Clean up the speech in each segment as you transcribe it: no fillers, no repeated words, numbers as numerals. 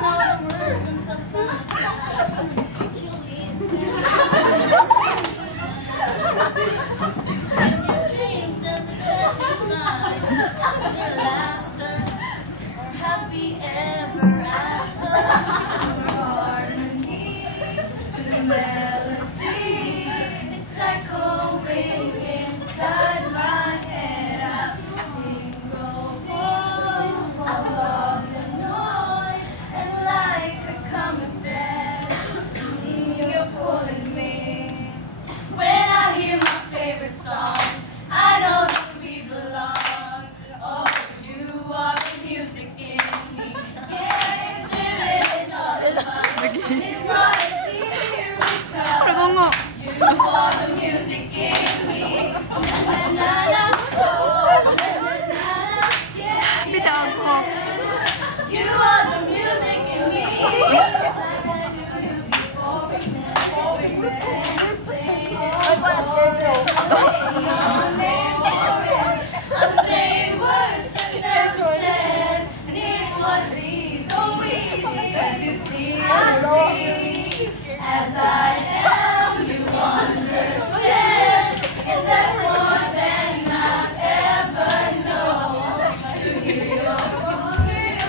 know the words when sometimes you kill me and your dreams doesn't pass mine. And your laughter, happy ever after. Harmony to the melody, it's echoing inside my head. I single full of the noise, and like a common thread, you're pulling me. When I hear my favorite song, I know that we belong. Oh, you are the music in me. Yeah, it's living in all of us. It's right here because you are the music in me. Na na na, oh, na na na, yeah. You are the music in me. Like I knew you before we met. I'm saying words I never said, and it was easy, so easy to see and breathe. As I am, you understand, and that's more than I've ever known. To hear your voice,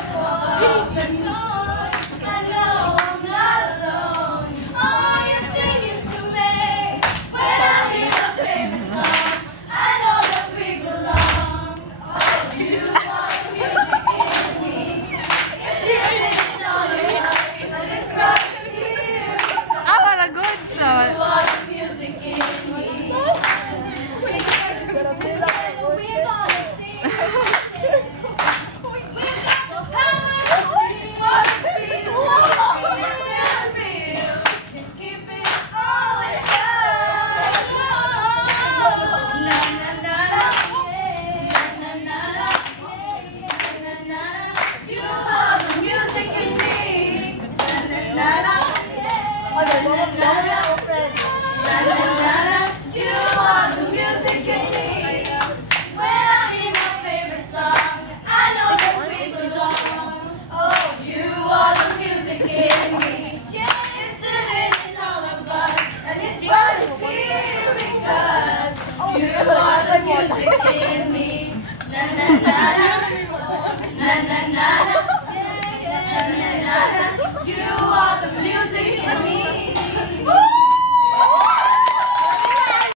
the noise, I know I'm not alone. Oh, you're singing to me. When I hear my favorite song, I know that we belong. Oh, you are the music in me. It's here in all of us, and it's right here. Para good You are the music in me. Together we're gonna sing. We've got the power to sing what we feel, unreal, and keep it all inside. Na na na, yeah. Na na na, yeah. Na na na, you are the music in me. Na na na, yeah. Na na na, na na na, you are the music in me. When I hear my favorite song, I know that we belong. Oh, you are the music in me. Yeah, it's living in all of us, and it's right here because you are the music in me. Na na na na, na na na na, yeah, yeah, na na na na. You are the music in me.